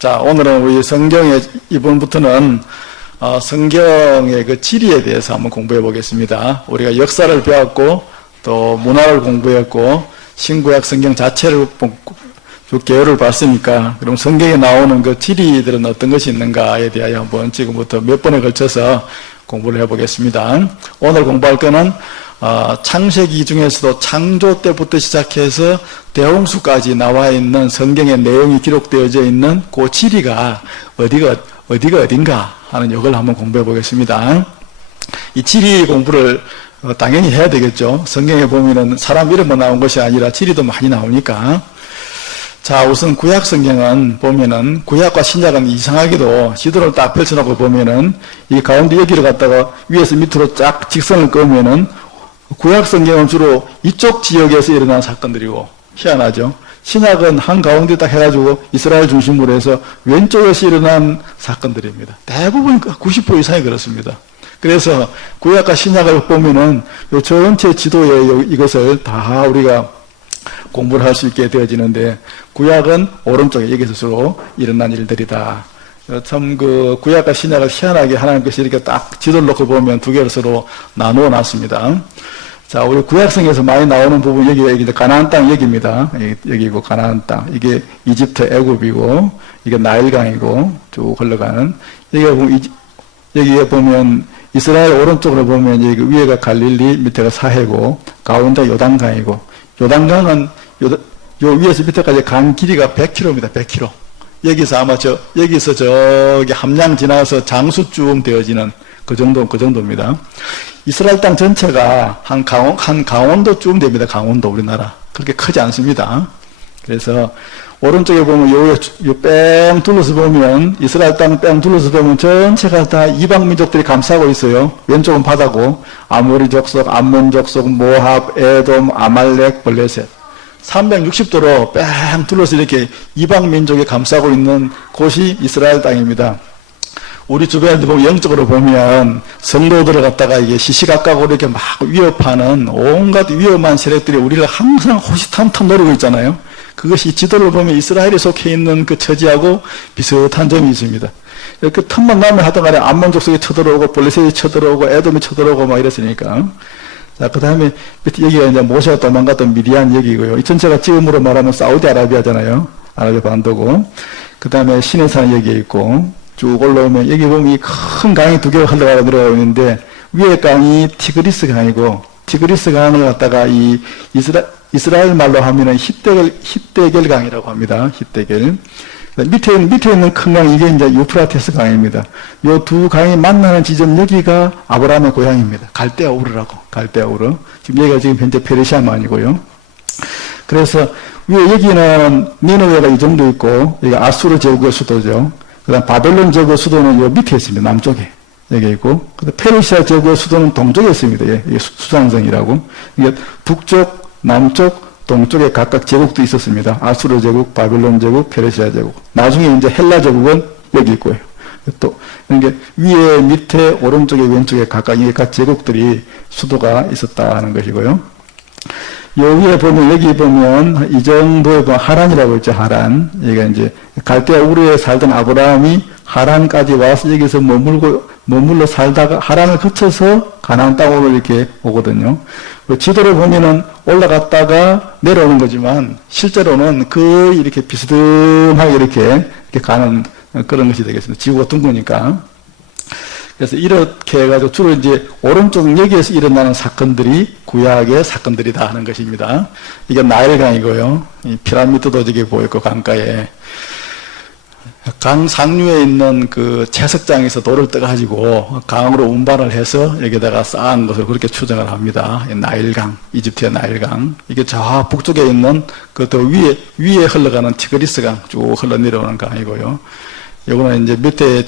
자, 오늘은 우리 성경의 이번부터는 성경의 그 지리에 대해서 한번 공부해 보겠습니다. 우리가 역사를 배웠고 또 문화를 공부했고 신구약 성경 자체를 개요를 봤으니까 그럼 성경에 나오는 그 지리들은 어떤 것이 있는가에 대하여 한번 지금부터 몇 번에 걸쳐서 공부를 해보겠습니다. 오늘 공부할 거는 창세기 중에서도 창조 때부터 시작해서 대홍수까지 나와 있는 성경의 내용이 기록되어져 있는 그 지리가 어디가 어딘가 하는 이걸 한번 공부해 보겠습니다. 이 지리 공부를 당연히 해야 되겠죠. 성경에 보면은 사람 이름만 나온 것이 아니라 지리도 많이 나오니까. 자, 우선 구약 성경은 보면은 구약과 신약은 이상하게도 지도를 딱 펼쳐놓고 보면은 이 가운데 여기를 갖다가 위에서 밑으로 쫙 직선을 그으면은 구약 성경은 주로 이쪽 지역에서 일어난 사건들이고 희한하죠. 신약은 한가운데 딱 해가지고 이스라엘 중심으로 해서 왼쪽에서 일어난 사건들입니다. 대부분 90% 이상이 그렇습니다. 그래서 구약과 신약을 보면은 요 전체 지도에 이것을 다 우리가 공부를 할 수 있게 되어지는데 구약은 오른쪽에 여기서 주로 일어난 일들이다. 참 그 구약과 신약을 희한하게 하나님께서 이렇게 딱 지도를 놓고 보면 두 개를 서로 나누어 놨습니다. 자, 우리 구약성에서 많이 나오는 부분 여기가 이제 가나안 땅 여기입니다. 여기고 가나안 땅. 이게 이집트 애굽이고 이게 나일강이고 쭉 흘러가는 여기에 보면 이스라엘 오른쪽으로 보면 여기 위에가 갈릴리 밑에가 사해고 가운데 요단강이고 요단강은 요 위에서 밑에까지 강 길이가 100km입니다. 100km. 여기서 아마 여기서 저기 함양 지나서 장수쯤 되어지는 그 정도입니다. 이스라엘 땅 전체가 한 강원도쯤 됩니다. 강원도 우리나라. 그렇게 크지 않습니다. 그래서 오른쪽에 보면 요 뺑 둘러서 보면 이스라엘 땅 뺑 둘러서 보면 전체가 다 이방 민족들이 감싸고 있어요. 왼쪽은 바다고 아모리 족속, 암몬 족속, 모압, 에돔, 아말렉, 블레셋 360도로 뺑 둘러서 이렇게 이방 민족이 감싸고 있는 곳이 이스라엘 땅입니다. 우리 주변에 보면 영적으로 보면 성도들을 갖다가 이게 시시각각으로 이렇게 막 위협하는 온갖 위험한 세력들이 우리를 항상 호시탐탐 노리고 있잖아요. 그것이 지도를 보면 이스라엘에 속해 있는 그 처지하고 비슷한 점이 있습니다. 이렇게 틈만 나면 하던 간에 암몬 족속이 쳐들어오고 블레셋이 쳐들어오고 에돔이 쳐들어오고 막 이랬으니까. 자, 그 다음에 여기가 이제 모세가 도망갔던 미디안 여기고요. 이 전체가 지금으로 말하면 사우디아라비아잖아요. 아라비아 반도고. 그 다음에 시내산 여기에 있고. 쭉 올라오면 여기 보면 이 큰 강이 두 개가 흘러가고 내려가고 있는데 위에 강이 티그리스 강이고 티그리스 강을 갖다가 이 이스라엘 말로 하면은 힛데겔 강이라고 합니다. 힛데겔. 밑에 있는 큰 강 이게 이제 유프라테스 강입니다. 요 두 강이 만나는 지점 여기가 아브라함의 고향입니다. 갈대아 우르라고. 갈대아 우르. 지금 여기가 지금 현재 페르시아만이고요. 그래서 위에 여기는 니느웨가 이 정도 있고 여기 아수르 제국의 수도죠. 그다음 바벨론 제국의 수도는 요 밑에 있습니다. 남쪽에 여기 있고, 그다음 페르시아 제국의 수도는 동쪽에 있습니다. 이게 수산성이라고. 이게 북쪽, 남쪽, 동쪽에 각각 제국도 있었습니다. 아수르 제국, 바벨론 제국, 페르시아 제국. 나중에 이제 헬라 제국은 여기 있고요. 또 이게 위에, 밑에, 오른쪽에, 왼쪽에 각각 이게 각 제국들이 수도가 있었다 하는 것이고요. 여기에 보면, 여기 보면, 이 정도에 보면 하란이라고 있죠, 하란. 여기가 이제, 갈대아 우르에 살던 아브라함이 하란까지 와서 여기서 머물러 살다가 하란을 거쳐서 가나안 땅으로 이렇게 오거든요. 지도를 보면은 올라갔다가 내려오는 거지만, 실제로는 거의 이렇게 비스듬하게 이렇게 가는 그런 것이 되겠습니다. 지구가 둥그니까. 그래서 이렇게 해가지고 주로 이제 오른쪽 여기에서 일어나는 사건들이 구약의 사건들이다 하는 것입니다. 이게 나일강이고요. 이 피라미드도 저기 보였고 강가에 강 상류에 있는 그 채석장에서 돌을 떠가지고 강으로 운반을 해서 여기다가 쌓은 것을 그렇게 추정을 합니다. 나일강, 이집트의 나일강. 이게 저 북쪽에 있는 그 더 위에 흘러가는 티그리스강 쭉 흘러내려오는 강이고요. 요거는 이제 밑에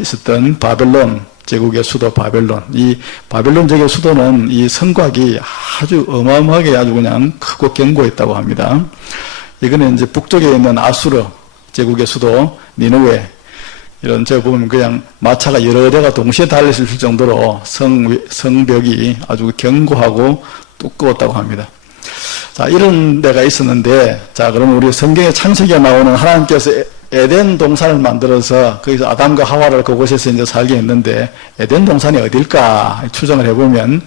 있었던 바벨론 제국의 수도 바벨론. 이 바벨론 제국의 수도는 이 성곽이 아주 어마어마하게 아주 그냥 크고 견고했다고 합니다. 이거는 이제 북쪽에 있는 아수르 제국의 수도 니느웨. 이런 제가 보면 그냥 마차가 여러 대가 동시에 달릴 수 있을 정도로 성벽이 아주 견고하고 두꺼웠다고 합니다. 자, 이런 데가 있었는데, 자, 그러면 우리 성경의 창세기에 나오는 하나님께서 에덴 동산을 만들어서 거기서 아담과 하와를 그곳에서 이제 살게 했는데, 에덴 동산이 어딜까 추정을 해보면,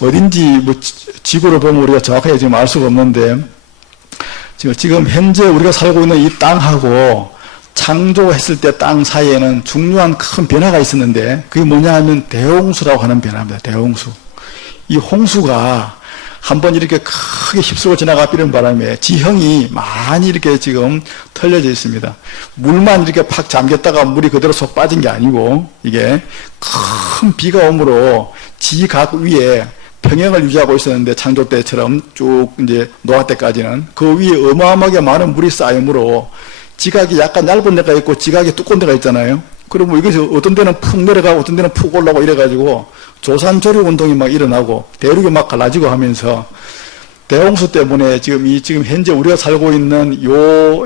어딘지 뭐 지구로 보면 우리가 정확하게 지금 알 수가 없는데, 지금 현재 우리가 살고 있는 이 땅하고 창조했을 때 땅 사이에는 중요한 큰 변화가 있었는데, 그게 뭐냐 하면 대홍수라고 하는 변화입니다. 대홍수. 이 홍수가 한번 이렇게 크게 휩쓸고 지나가 버리는 바람에 지형이 많이 이렇게 지금 털려져 있습니다. 물만 이렇게 팍 잠겼다가 물이 그대로 쏙 빠진 게 아니고, 이게 큰 비가 오므로 지각 위에 평형을 유지하고 있었는데, 창조 때처럼 쭉 이제 노아 때까지는 그 위에 어마어마하게 많은 물이 쌓이므로 지각이 약간 얇은 데가 있고 지각이 두꺼운 데가 있잖아요. 그러면 이것이 어떤 데는 푹 내려가고 어떤 데는 푹 올라가고 이래가지고 조산조류 운동이 막 일어나고 대륙이 막 갈라지고 하면서 대홍수 때문에 지금 현재 우리가 살고 있는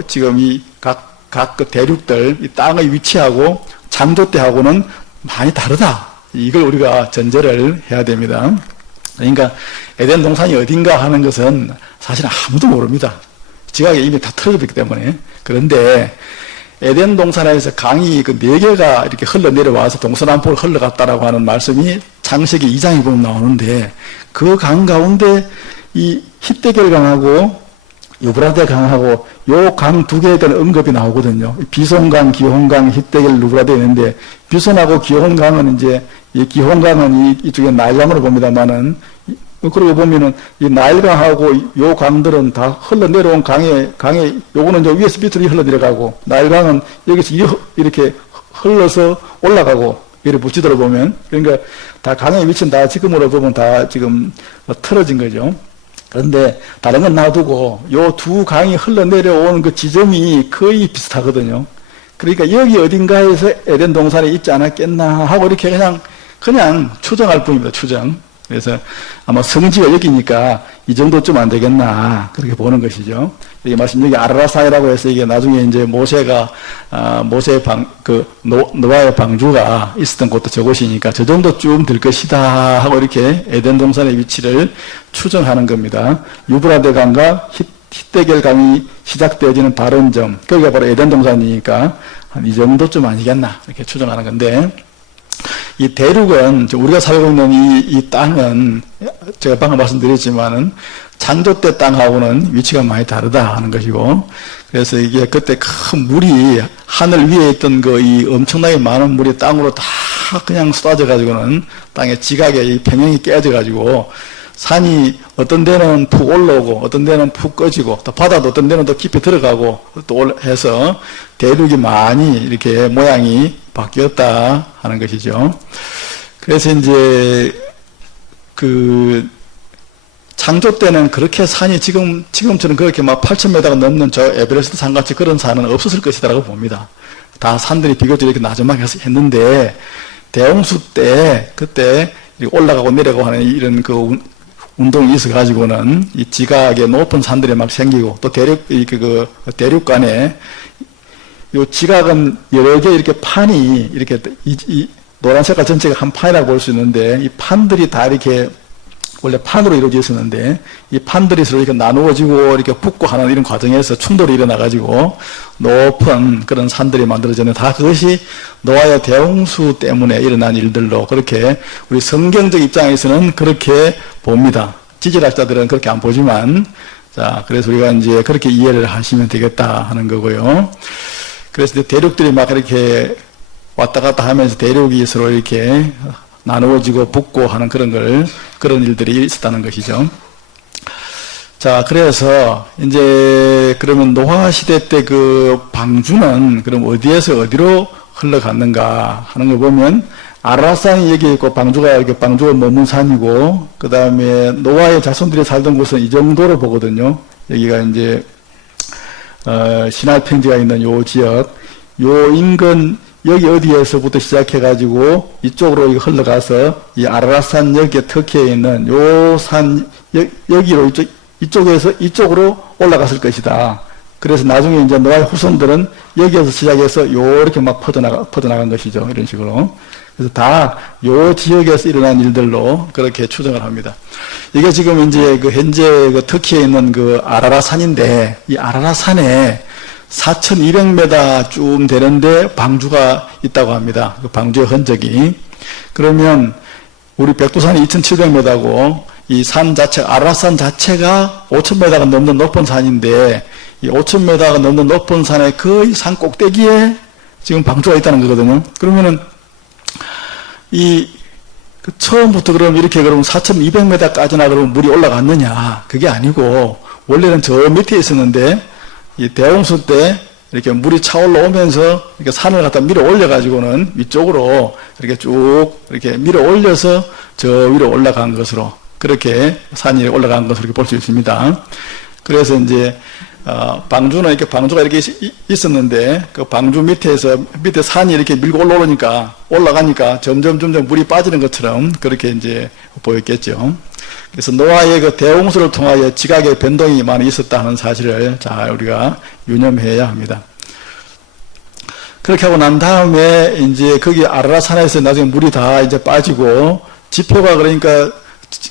지금 이 각 그 대륙들, 이 땅의 위치하고 창조 때하고는 많이 다르다. 이걸 우리가 전제를 해야 됩니다. 그러니까 에덴 동산이 어딘가 하는 것은 사실 아무도 모릅니다. 지각이 이미 다 틀어졌기 때문에. 그런데 에덴 동산에서 강이 그 4개가 이렇게 흘러내려와서 동서남북으로 흘러갔다라고 하는 말씀이 창세기 2장에 보면 나오는데, 그 강 가운데 이 히데겔 강하고 유브라데 강하고 요 강 2개에 대한 언급이 나오거든요. 비손강, 기혼강, 히데겔, 유브라데 있는데, 비손하고 기혼강은 이제 이 기혼강은 이쪽에 나일강으로 봅니다만은, 그러고 보면은 이 나일강하고 요 강들은 다 흘러내려온 강에 요거는 저 위에서 밑으로 흘러내려가고, 나일강은 여기서 이렇게 흘러서 올라가고, 이렇게 붙이도록 보면, 그러니까 다 강의 위치는 다 지금으로 보면 다 지금 틀어진 거죠. 그런데 다른 건 놔두고 요 2 강이 흘러내려온 그 지점이 거의 비슷하거든요. 그러니까 여기 어딘가에서 에덴 동산에 있지 않았겠나 하고 이렇게 그냥 추정할 뿐입니다. 추정. 그래서 아마 성지가 여기니까 이 정도쯤 안 되겠나 그렇게 보는 것이죠. 이게 말씀 여기 아라라사이라고 해서 이게 나중에 이제 모세가 모세의 노아의 방주가 있었던 곳도 저곳이니까 저 정도쯤 될 것이다 하고 이렇게 에덴 동산의 위치를 추정하는 겁니다. 유브라데 강과 히데겔 강이 시작되어지는 다른 점, 거기가 바로 에덴 동산이니까 한 이 정도쯤 아니겠나 이렇게 추정하는 건데, 이 대륙은 우리가 살고 있는 이 땅은 제가 방금 말씀드렸지만은 창조 때 땅하고는 위치가 많이 다르다 하는 것이고, 그래서 이게 그때 큰 물이 하늘 위에 있던 이 엄청나게 많은 물이 땅으로 다 그냥 쏟아져 가지고는 땅의 지각에 이 평형이 깨져 가지고 산이 어떤 데는 푹 올라오고 어떤 데는 푹 꺼지고, 또 바다도 어떤 데는 더 깊이 들어가고 또 해서 대륙이 많이 이렇게 모양이 바뀌었다 하는 것이죠. 그래서 이제 창조 때는 그렇게 산이 지금처럼 그렇게 막 8,000m가 넘는 저 에베레스트 산같이 그런 산은 없었을 것이라고 봅니다. 다 산들이 비교적 이렇게 나ज막하게 했는데, 대홍수 때 그때 올라가고 내려가고 하는 이런 운동이 있어가지고는 이 지각의 높은 산들이 막 생기고, 또 대륙 간에 요 지각은 여러 개 이렇게 판이 이렇게 이 노란 색깔 전체가 한 판이라고 볼 수 있는데, 이 판들이 다 이렇게 원래 판으로 이루어져 있었는데 이 판들이 서로 이렇게 나누어지고 이렇게 붙고 하는 이런 과정에서 충돌이 일어나가지고 높은 그런 산들이 만들어졌는데, 다 그것이 노아의 대홍수 때문에 일어난 일들로 그렇게 우리 성경적 입장에서는 그렇게 봅니다. 지질학자들은 그렇게 안 보지만, 자, 그래서 우리가 이제 그렇게 이해를 하시면 되겠다 하는 거고요. 그래서 대륙들이 막 이렇게 왔다 갔다 하면서 대륙이 서로 이렇게 나누어지고 붙고 하는 그런 일들이 있었다는 것이죠. 자, 그래서 이제 그러면 노아 시대 때 그 방주는 그럼 어디에서 어디로 흘러갔는가 하는 걸 보면, 아라산이 여기 있고 방주가 머문 산이고, 그 다음에 노아의 자손들이 살던 곳은 이 정도로 보거든요. 여기가 이제 시나이 평지가 있는 요 지역, 요 인근 여기 어디에서부터 시작해가지고 이쪽으로 흘러가서 이 아라라산 여기에 터키에 있는 요 산 여기로 이쪽에서 이쪽으로 올라갔을 것이다. 그래서 나중에 이제 노아의 후손들은 여기에서 시작해서 요렇게 막 퍼져나간 것이죠. 이런 식으로. 그래서 다 요 지역에서 일어난 일들로 그렇게 추정을 합니다. 이게 지금 이제 그 현재 그 터키에 있는 그 아라라산인데, 이 아라라산에 4,200m 쭉 되는데 방주가 있다고 합니다. 그 방주의 흔적이. 그러면 우리 백두산이 2,700m고 이 산 자체, 아라라산 자체가 5,000m가 넘는 높은 산인데, 이 5,000m가 넘는 높은 산의 거의 산 꼭대기에 지금 방주가 있다는 거거든요. 그러면은 처음부터 그럼 이렇게 그러면 4,200m까지나 그러면 물이 올라갔느냐? 그게 아니고, 원래는 저 밑에 있었는데, 이 대홍수 때 이렇게 물이 차올라 오면서 이렇게 산을 갖다 밀어 올려가지고는 위쪽으로 이렇게 쭉 이렇게 밀어 올려서 저 위로 올라간 것으로, 그렇게 산이 올라간 것으로 이렇게 볼 수 있습니다. 그래서 이제, 방주는 이렇게 방주가 이렇게 있었는데, 그 방주 밑에 산이 이렇게 밀고 올라가니까 점점 물이 빠지는 것처럼 그렇게 이제 보였겠죠. 그래서 노아의 그 대홍수를 통하여 지각의 변동이 많이 있었다 하는 사실을 잘 우리가 유념해야 합니다. 그렇게 하고 난 다음에 이제 거기 아라라산에서 나중에 물이 다 이제 빠지고, 지표가 그러니까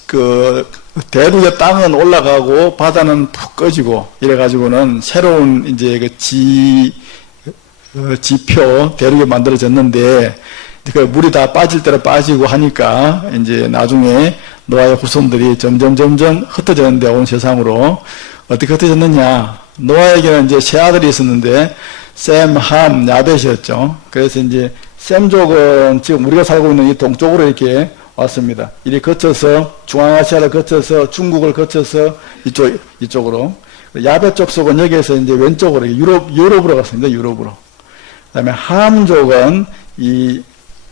그 대륙의 땅은 올라가고 바다는 푹 꺼지고 이래가지고는 새로운 이제 그 지표 대륙이 만들어졌는데, 그 물이 다 빠질 대로 빠지고 하니까 이제 나중에 노아의 후손들이 점점 흩어졌는데, 온 세상으로 어떻게 흩어졌느냐? 노아에게는 이제 세 아들이 있었는데 셈, 함, 야벳이었죠. 그래서 이제 셈족은 지금 우리가 살고 있는 이 동쪽으로 이렇게 왔습니다. 이리 거쳐서 중앙아시아를 거쳐서 중국을 거쳐서 이쪽으로. 야벳 족속은 여기에서 이제 왼쪽으로 유럽으로 갔습니다. 유럽으로. 그다음에 함족은 이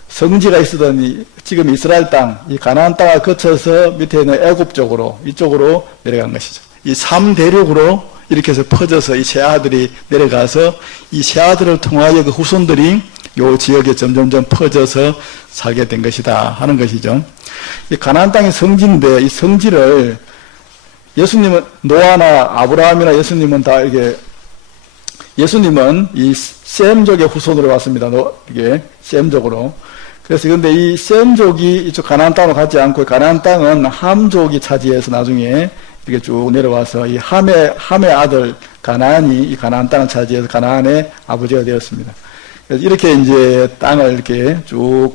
성지가 있었던 지금 이스라엘 땅, 이 가나안 땅을 거쳐서 밑에 있는 애굽 쪽으로 이쪽으로 내려간 것이죠. 이 3대륙으로 이렇게 해서 퍼져서 이 세 아들이 내려가서 이 세 아들을 통하여 그 후손들이 요 지역에 점점 퍼져서 살게 된 것이다 하는 것이죠. 이 가나안 땅의 성지인데, 이 성지를 예수님은, 노아나 아브라함이나 예수님은 다 이게, 예수님은 이 셈족의 후손으로 왔습니다. 이게 셈족으로. 그래서 근데 이 셈족이 이쪽 가나안 땅으로 가지 않고, 가나안 땅은 함족이 차지해서 나중에 이렇게 쭉 내려와서 이 함의 아들 가나안이 이 가나안 땅을 차지해서 가나안의 아버지가 되었습니다. 그래서 이렇게 이제 땅을 이렇게 쭉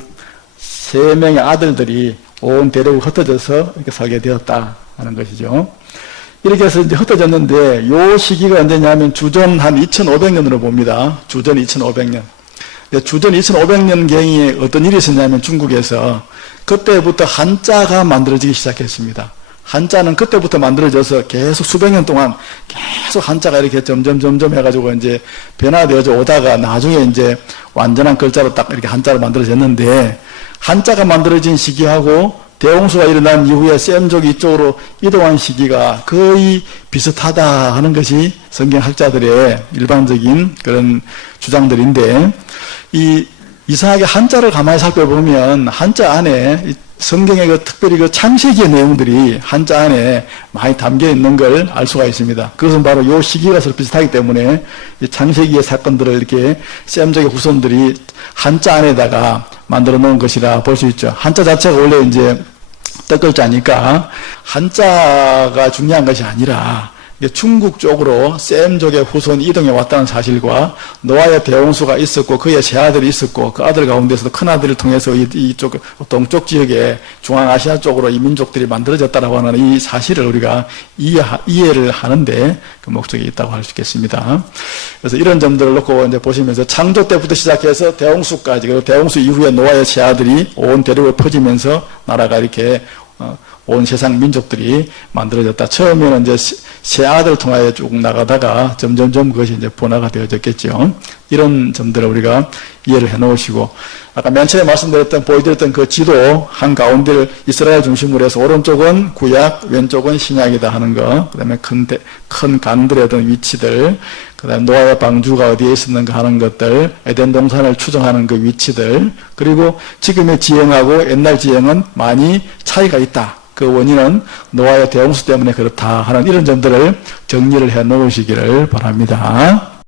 세 명의 아들들이 온 대륙을 흩어져서 이렇게 살게 되었다 하는 것이죠. 이렇게 해서 이제 흩어졌는데, 요 시기가 언제냐면 주전 한 2500년으로 봅니다. 주전 2500년. 주전 2500년경에 어떤 일이 있었냐면 중국에서 그때부터 한자가 만들어지기 시작했습니다. 한자는 그때부터 만들어져서 계속 수백 년 동안 계속 한자가 이렇게 점점 해가지고 이제 변화되어져 오다가 나중에 이제 완전한 글자로 딱 이렇게 한자로 만들어졌는데, 한자가 만들어진 시기하고 대홍수가 일어난 이후에 셈족이 이쪽으로 이동한 시기가 거의 비슷하다 하는 것이 성경학자들의 일반적인 그런 주장들인데, 이상하게 한자를 가만히 살펴보면 한자 안에 성경의 특별히 그 창세기의 내용들이 한자 안에 많이 담겨 있는 걸 알 수가 있습니다. 그것은 바로 요 시기가 서로 비슷하기 때문에 이 창세기의 사건들을 이렇게 셈족의 후손들이 한자 안에다가 만들어 놓은 것이라 볼 수 있죠. 한자 자체가 원래 이제 뜻글자니까 한자가 중요한 것이 아니라 중국 쪽으로 셈족의 후손이 이동해 왔다는 사실과 노아의 대홍수가 있었고 그의 세 아들이 있었고 그 아들 가운데서도 큰 아들을 통해서 이쪽 동쪽 지역에 중앙아시아 쪽으로 이 민족들이 만들어졌다라고 하는 이 사실을 우리가 이해를 하는데 그 목적이 있다고 할 수 있겠습니다. 그래서 이런 점들을 놓고 이제 보시면서 창조 때부터 시작해서 대홍수까지, 그리고 대홍수 이후에 노아의 세 아들이 온 대륙을 퍼지면서 나라가 이렇게 온 세상 민족들이 만들어졌다. 처음에는 이제 세 아들을 통하여 쭉 나가다가 점점 그것이 이제 분화가 되어졌겠죠. 이런 점들을 우리가 이해를 해 놓으시고, 아까 맨 처음에 보여드렸던 그 지도 한가운데를 이스라엘 중심으로 해서 오른쪽은 구약, 왼쪽은 신약이다 하는 거, 그 다음에 큰 강들의 어떤 위치들, 그 다음에 노아의 방주가 어디에 있었는가 하는 것들, 에덴 동산을 추정하는 그 위치들, 그리고 지금의 지형하고 옛날 지형은 많이 차이가 있다. 그 원인은 노아의 대홍수 때문에 그렇다 하는 이런 점들을 정리를 해 놓으시기를 바랍니다.